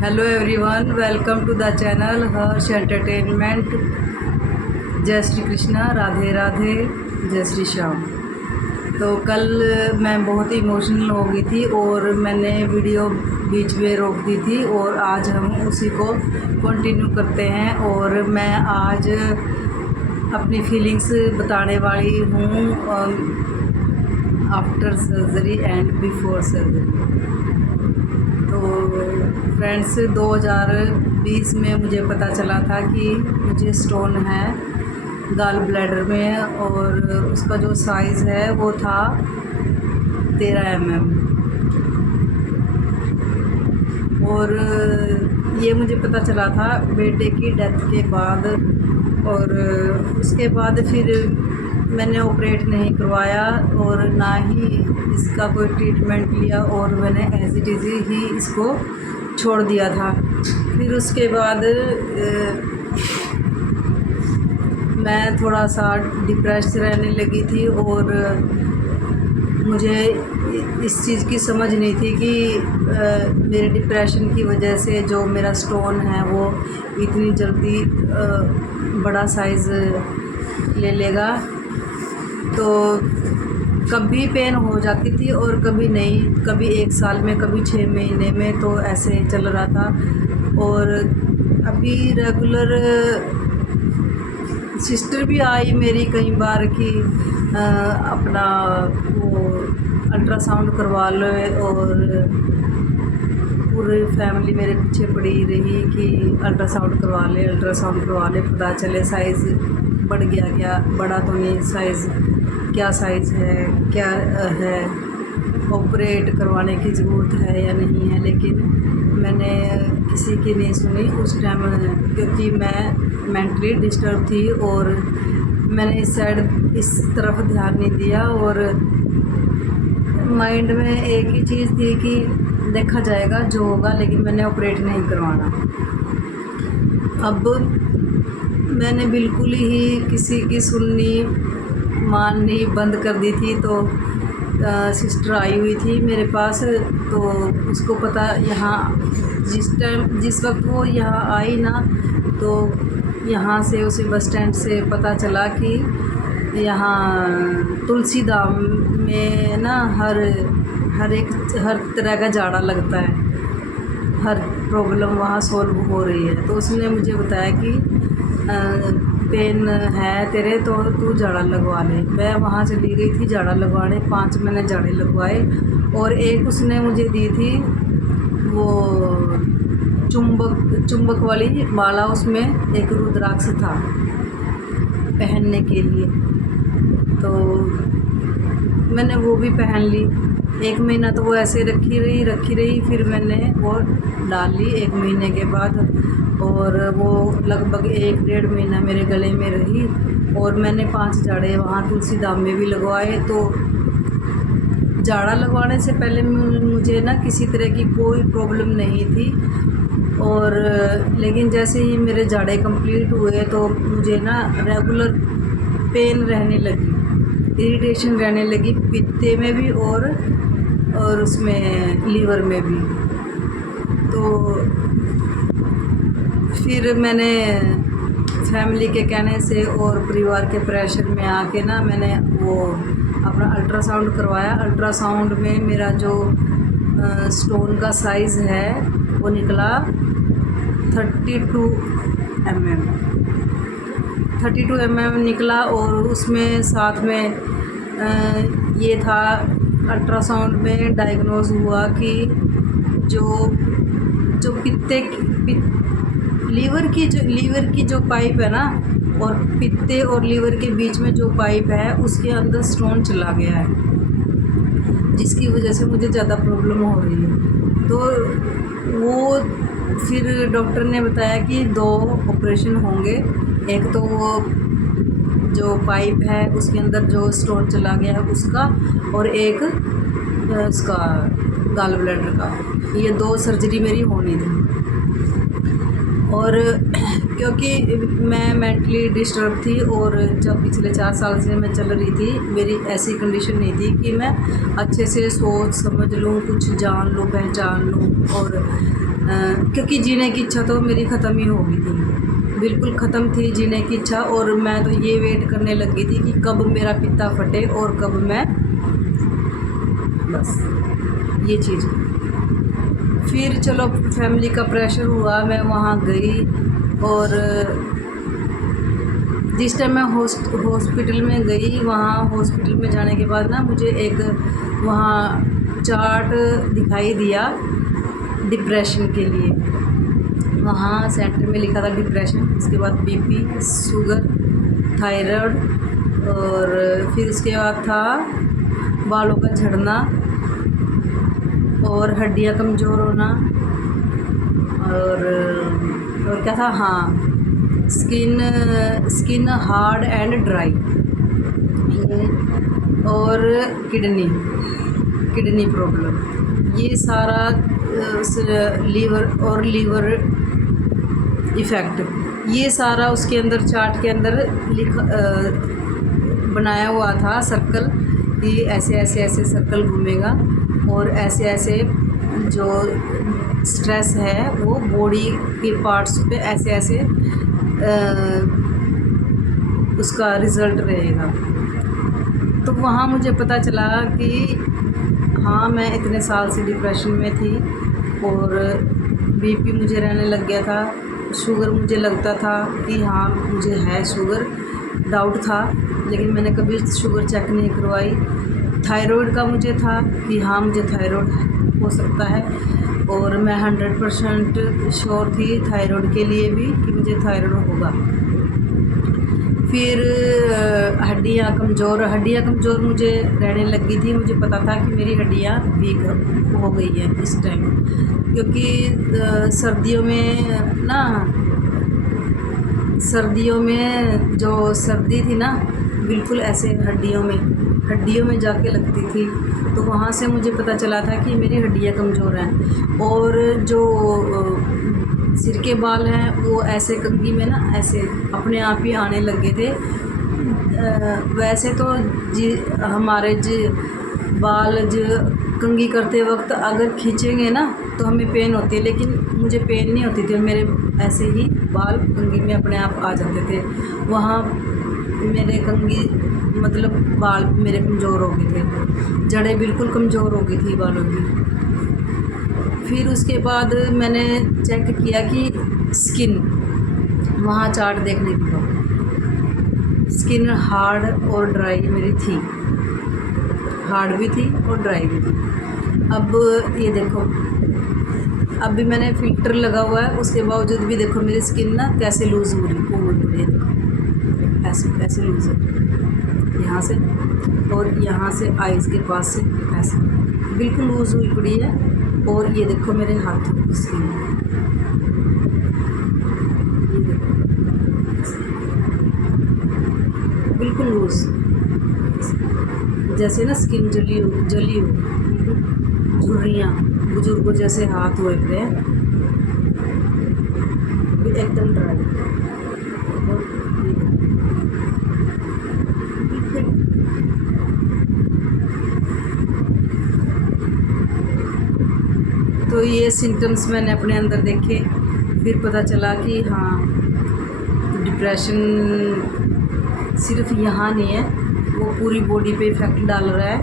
Hello everyone, welcome to the channel Harsh entertainment. जय श्री कृष्णा, राधे राधे, जय श्री श्याम। तो कल मैं बहुत इमोशनल हो गई थी और मैंने वीडियो बीच में रोक दी थी और आज हम उसी को कंटिन्यू करते हैं। और मैं आज अपनी फीलिंग्स बताने वाली हूँ after surgery and before surgery. तो फ्रेंड्स, 2020 में मुझे पता चला था कि मुझे स्टोन है गॉल ब्लैडर में और उसका जो साइज़ है वो था 13 mm। और ये मुझे पता चला था बेटे की डेथ के बाद। और उसके बाद फिर मैंने ऑपरेट नहीं करवाया और ना ही इसका कोई ट्रीटमेंट लिया और मैंने एज इट इज़ ही इसको छोड़ दिया था। फिर उसके बाद मैं थोड़ा सा डिप्रेस रहने लगी थी और मुझे इस चीज़ की समझ नहीं थी कि मेरे डिप्रेशन की वजह से जो मेरा स्टोन है वो इतनी जल्दी बड़ा साइज़ ले लेगा। तो कभी पेन हो जाती थी और कभी नहीं, कभी 1 साल में, कभी 6 महीने में, तो ऐसे चल रहा था। और अभी रेगुलर सिस्टर भी आई मेरी कई बार कि अपना वो अल्ट्रासाउंड करवा लो, और पूरी फैमिली मेरे पीछे पड़ी रही कि अल्ट्रासाउंड करवा ले, पता चले साइज़ बढ़ गया क्या, बड़ा तो नहीं, साइज़ क्या साइज़ है, क्या है, ऑपरेट करवाने की ज़रूरत है या नहीं है। लेकिन मैंने किसी की नहीं सुनी उस टाइम, क्योंकि मैं मेंटली डिस्टर्ब थी और मैंने इस तरफ ध्यान नहीं दिया। और माइंड में एक ही चीज़ थी कि देखा जाएगा जो होगा, लेकिन मैंने ऑपरेट नहीं करवाना। अब मैंने बिल्कुल ही किसी की सुननी माननी बंद कर दी थी। तो सिस्टर आई हुई थी मेरे पास, तो उसको पता, यहाँ जिस वक्त वो यहाँ आई ना, तो यहाँ से उसी बस स्टैंड से पता चला कि यहाँ तुलसी धाम में ना हर तरह का जाड़ा लगता है, हर प्रॉब्लम वहाँ सॉल्व हो रही है। तो उसने मुझे बताया कि पेन है तेरे, तो तू जाड़ा लगवा ले। मैं वहाँ चली गई थी जाड़ा लगवाने, 5 मैंने जाड़े लगवाए। और एक उसने मुझे दी थी वो चुंबक वाली माला, उसमें एक रुद्राक्ष था पहनने के लिए। तो मैंने वो भी पहन ली। 1 महीना तो वो ऐसे रखी रही, फिर मैंने वो डाल ली 1 महीने के बाद। और वो लगभग 1-1.5 महीना मेरे गले में रही। और मैंने 5 जाड़े वहाँ तुलसी धाम में भी लगवाए। तो जाड़ा लगवाने से पहले मुझे ना किसी तरह की कोई प्रॉब्लम नहीं थी। और लेकिन जैसे ही मेरे जाड़े कंप्लीट हुए तो मुझे ना रेगुलर पेन रहने लगी, इरिटेशन रहने लगी, पित्ते में भी और उसमें लीवर में भी। तो फिर मैंने फैमिली के कहने से और परिवार के प्रेशर में आके ना मैंने वो अपना अल्ट्रासाउंड करवाया। अल्ट्रासाउंड में मेरा जो स्टोन का साइज़ है वो निकला 32 mm निकला। और उसमें साथ में ये था, अल्ट्रासाउंड में डायग्नोज हुआ कि जो लीवर की जो पाइप है ना, और पित्ते और लीवर के बीच में जो पाइप है उसके अंदर स्टोन चला गया है, जिसकी वजह से मुझे ज़्यादा प्रॉब्लम हो रही है। तो वो फिर डॉक्टर ने बताया कि 2 ऑपरेशन होंगे। एक तो वो जो पाइप है उसके अंदर जो स्टोन चला गया है उसका, और एक उसका गॉल ब्लैडर का। ये 2 सर्जरी मेरी होनी थी। और क्योंकि मैं मेंटली डिस्टर्ब थी और जब पिछले 4 साल से मैं चल रही थी, मेरी ऐसी कंडीशन नहीं थी कि मैं अच्छे से सोच समझ लूँ, कुछ जान लूँ, पहचान लूँ। और क्योंकि जीने की इच्छा तो मेरी ख़त्म ही हो गई थी, बिल्कुल ख़त्म थी जीने की इच्छा। और मैं तो ये वेट करने लगी थी कि कब मेरा पित्ता फटे और कब मैं, बस ये चीज़। फिर चलो फैमिली का प्रेशर हुआ, मैं वहाँ गई। और जिस टाइम मैं हॉस्पिटल में गई, वहाँ हॉस्पिटल में जाने के बाद ना मुझे एक वहाँ चार्ट दिखाई दिया डिप्रेशन के लिए। वहाँ सेंटर में लिखा था डिप्रेशन, उसके बाद बीपी, शुगर, थायराइड, और फिर उसके बाद था बालों का झड़ना और हड्डियाँ कमज़ोर होना, और क्या था, हाँ, स्किन हार्ड एंड ड्राई, और किडनी प्रॉब्लम, ये सारा लीवर इफ़ेक्ट, ये सारा उसके अंदर चार्ट के अंदर बनाया हुआ था सर्कल, कि ऐसे ऐसे ऐसे सर्कल घूमेगा और ऐसे ऐसे जो स्ट्रेस है वो बॉडी के पार्ट्स पे ऐसे ऐसे उसका रिज़ल्ट रहेगा। तो वहाँ मुझे पता चला कि हाँ, मैं इतने साल से डिप्रेशन में थी और बीपी मुझे रहने लग गया था, शुगर मुझे लगता था कि हाँ मुझे है शुगर, डाउट था, लेकिन मैंने कभी शुगर चेक नहीं करवाई। थायराइड का मुझे था कि हाँ मुझे थायराइड हो सकता है, और मैं 100% श्योर थी थायराइड के लिए भी कि मुझे थायराइड होगा। फिर हड्डियाँ कमज़ोर मुझे रहने लगी थी। मुझे पता था कि मेरी हड्डियाँ वीक हो गई हैं इस टाइम, क्योंकि सर्दियों में जो सर्दी थी ना, बिल्कुल ऐसे हड्डियों में जाके लगती थी। तो वहाँ से मुझे पता चला था कि मेरी हड्डियाँ कमज़ोर हैं। और जो सिर के बाल हैं वो ऐसे कंघी में ना ऐसे अपने आप ही आने लगे थे। वैसे तो हमारे बाल कंघी करते वक्त अगर खींचेंगे ना तो हमें पेन होती है, लेकिन मुझे पेन नहीं होती थी, मेरे ऐसे ही बाल कंघी में अपने आप आ जाते थे। वहाँ मेरे कंघी मतलब बाल मेरे कमज़ोर हो गए थे, जड़ें बिल्कुल कमज़ोर हो गई थी बालों की। फिर उसके बाद मैंने चेक किया कि स्किन, वहाँ चार्ट देखने के बाद स्किन हार्ड और ड्राई मेरी थी, हार्ड भी थी और ड्राई भी थी। अब ये देखो, अब भी मैंने फ़िल्टर लगा हुआ है, उसके बावजूद भी देखो मेरी स्किन ना कैसे लूज़ हो रही है, देखो ऐसे लूज़ है, यहाँ से और यहाँ से आइज़ के पास से ऐसे बिल्कुल लूज़ हुई पड़ी है। और ये देखो मेरे हाथों की स्किन, ये देखो बिल्कुल लूज़, जैसे ना स्किन जली हो झुर्रियाँ, बुजुर्गों जैसे हाथ हुए पड़े हैं, एकदम ड्राई। और तो ये सिम्टम्स मैंने अपने अंदर देखे। फिर पता चला कि हाँ, डिप्रेशन सिर्फ यहाँ नहीं है, वो पूरी बॉडी पे इफ़ेक्ट डाल रहा है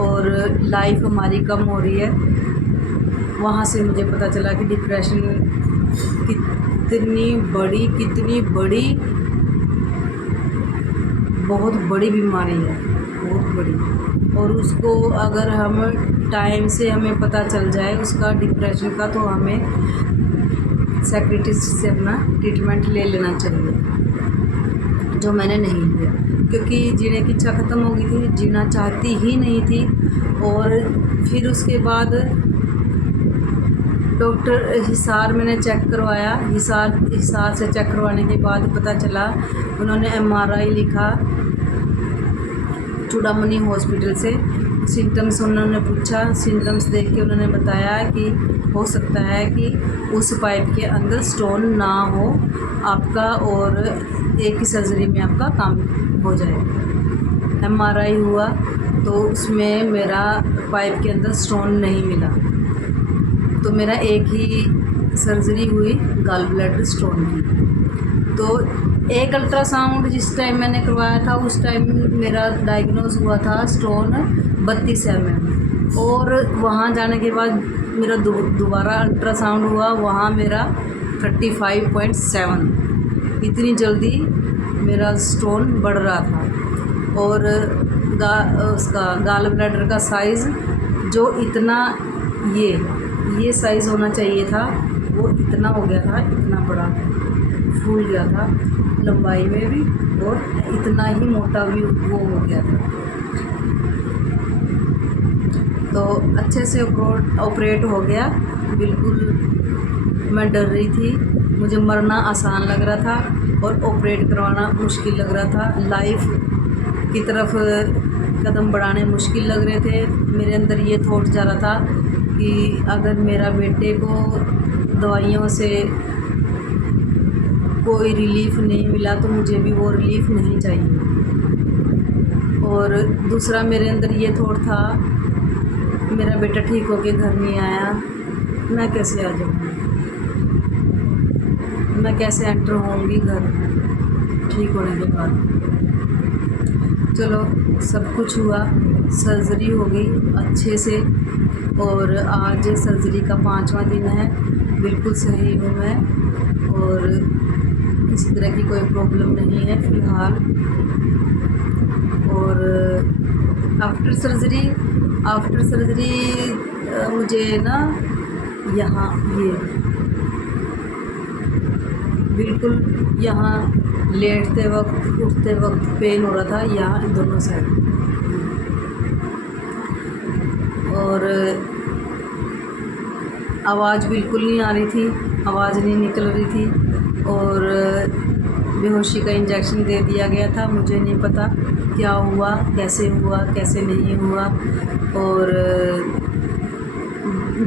और लाइफ हमारी कम हो रही है। वहाँ से मुझे पता चला कि डिप्रेशन कितनी बड़ी बहुत बड़ी बीमारी है, बहुत बड़ी। और उसको अगर हम टाइम से हमें पता चल जाए उसका डिप्रेशन का, तो हमें साइकियाट्रिस्ट से अपना ट्रीटमेंट ले लेना चाहिए, जो मैंने नहीं लिया, क्योंकि जीने की इच्छा ख़त्म हो गई थी, जीना चाहती ही नहीं थी। और फिर उसके बाद डॉक्टर हिसार मैंने चेक करवाया, हिसार से चेक करवाने के बाद पता चला, उन्होंने MRI लिखा चूड़ामणि हॉस्पिटल से। सिम्टम्स उन्होंने पूछा, सिम्टम्स देख के उन्होंने बताया कि हो सकता है कि उस पाइप के अंदर स्टोन ना हो आपका, और एक ही सर्जरी में आपका काम हो जाए। MRI हुआ तो उसमें मेरा पाइप के अंदर स्टोन नहीं मिला। तो मेरा एक ही सर्जरी हुई गाल ब्लैडर स्टोन की। तो एक अल्ट्रासाउंड जिस टाइम मैंने करवाया था उस टाइम मेरा डायग्नोज हुआ था स्टोन 32 mm, और वहाँ जाने के बाद मेरा दोबारा अल्ट्रासाउंड हुआ, वहाँ मेरा 35.7। इतनी जल्दी मेरा स्टोन बढ़ रहा था। और उसका गाल ब्लैडर का साइज़ जो इतना ये साइज़ होना चाहिए था वो इतना हो गया था, इतना बड़ा फूल गया था लंबाई में भी, और इतना ही मोटा भी वो हो गया था। तो अच्छे से ऑपरेट हो गया। बिल्कुल मैं डर रही थी, मुझे मरना आसान लग रहा था और ऑपरेट करवाना मुश्किल लग रहा था। लाइफ की तरफ कदम बढ़ाने मुश्किल लग रहे थे। मेरे अंदर ये थॉट जा रहा था कि अगर मेरा बेटे को दवाइयों से कोई रिलीफ़ नहीं मिला तो मुझे भी वो रिलीफ़ नहीं चाहिए। और दूसरा मेरे अंदर ये थॉट था, मेरा बेटा ठीक होके घर नहीं आया, मैं कैसे आ जाऊँगी, मैं कैसे एंटर होऊंगी घर ठीक होने के बाद। चलो सब कुछ हुआ, सर्जरी हो गई अच्छे से, और आज सर्जरी का 5वां दिन है। बिल्कुल सही हूँ मैं और किसी तरह की कोई प्रॉब्लम नहीं है फ़िलहाल। और आफ्टर सर्जरी मुझे ना यहाँ ये बिल्कुल यहाँ लेटते वक्त उठते वक्त पेन हो रहा था, यहाँ दोनों साइड। और आवाज़ बिल्कुल नहीं आ रही थी, आवाज़ नहीं निकल रही थी, और बेहोशी का इंजेक्शन दे दिया गया था। मुझे नहीं पता क्या हुआ, कैसे नहीं हुआ। और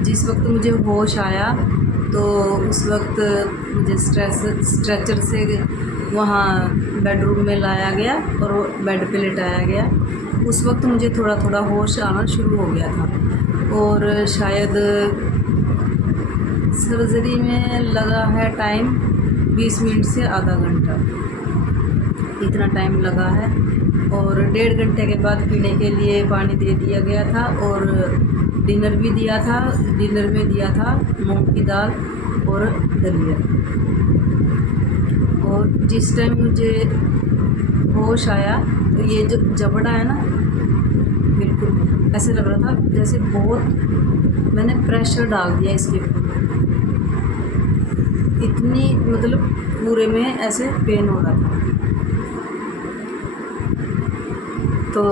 जिस वक्त मुझे होश आया तो उस वक्त मुझे स्ट्रेचर से वहाँ बेडरूम में लाया गया और बेड पे लेटाया गया। उस वक्त मुझे थोड़ा थोड़ा होश आना शुरू हो गया था। और शायद सर्जरी में लगा है टाइम 20 मिनट से आधा घंटा, इतना टाइम लगा है। और 1.5 घंटे के बाद पीने के लिए पानी दे दिया गया था, और डिनर भी दिया था। डिनर में दिया था मूंग की दाल और दलिया। और जिस टाइम मुझे होश आया तो ये जो जबड़ा है ना, बिल्कुल ऐसे लग रहा था जैसे बहुत मैंने प्रेशर डाल दिया इसके ऊपर। इतनी मतलब पूरे में ऐसे पेन हो रहा था। तो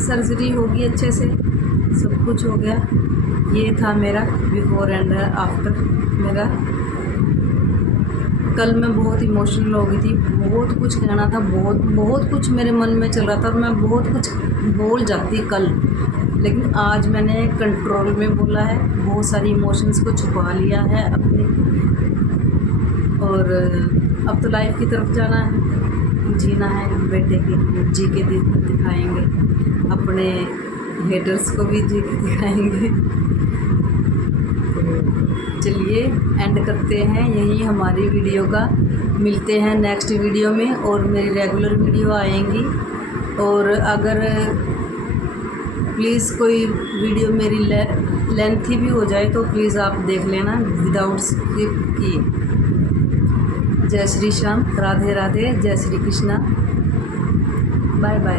सर्जरी होगी अच्छे से, सब कुछ हो गया। ये था मेरा बिफोर एंड आफ्टर मेरा। कल मैं बहुत इमोशनल हो गई थी, बहुत कुछ कहना था, बहुत कुछ मेरे मन में चल रहा था और मैं बहुत कुछ बोल जाती कल, लेकिन आज मैंने कंट्रोल में बोला है। बहुत सारी इमोशंस को छुपा लिया है अपने। और अब तो लाइफ की तरफ जाना है, जीना है। बेटे के जी के दिखाएंगे, अपने हेटर्स को भी जी के दिखाएंगे। चलिए एंड करते हैं यही हमारी वीडियो का। मिलते हैं नेक्स्ट वीडियो में, और मेरी रेगुलर वीडियो आएंगी। और अगर प्लीज़ कोई वीडियो मेरी लेंथी भी हो जाए तो प्लीज़ आप देख लेना विदाउट स्किप किए। जय श्री श्याम, राधे राधे, जय श्री कृष्णा, बाय बाय।